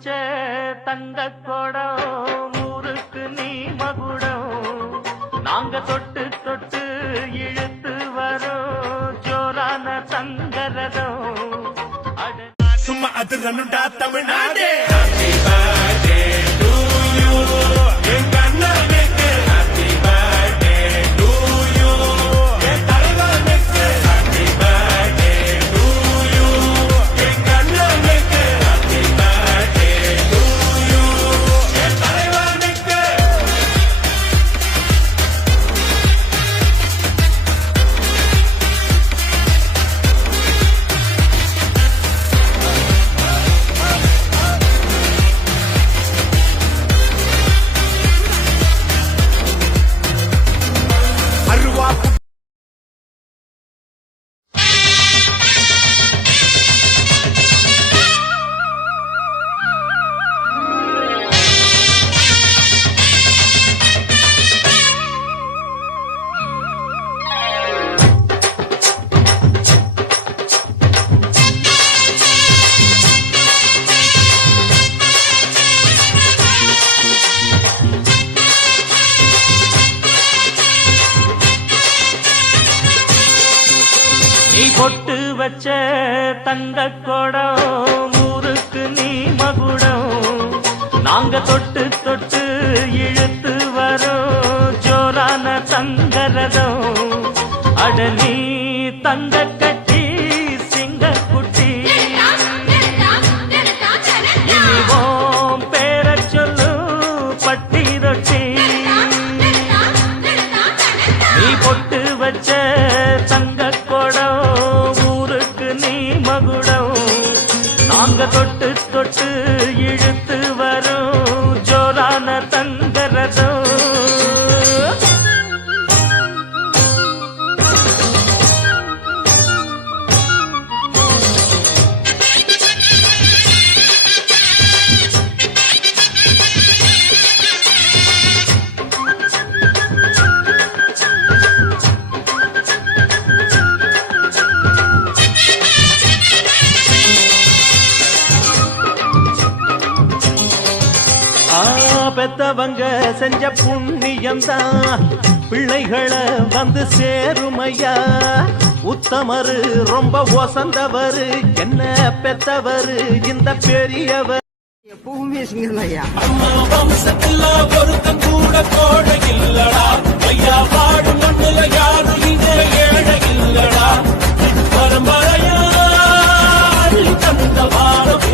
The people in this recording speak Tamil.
வச்ச தங்க கொடம் ஊருக்கு நீ மகுடம். நாங்க தொட்டு தொட்டு இழுத்து வரோம் ஜோரான தங்கரதம் சும்மா அது தமிழ்நாடு. நீ பொட்டு வச்ச தங்க குடம் ஊருக்கு நீ மகுடம். நாங்க தொட்டு தொட்டு இழுத்து வரோம் ஜோரான தங்கரதம். அட தங்க கட்டி சிங்க குட்டி. இனிவோம் பேர சொல்லு பட்டி ரொட்டி நீ பொட்டு வச்ச தங்க தொட்டு தொட்டு இழுத்து வரும். பார்த்தவங்க செஞ்ச புண்ணியம் தான் பிள்ளைகளை வந்து சேருமையா? உத்தமரு ரொம்ப ஒசந்தவரு என்ன பெத்தவர்? இந்த பெரியவர். எப்பவுமே சிங்கம் ஐயா. கூட கோட பாடும் மண்ணுல யாரும் இங்க ஏழ வாரம்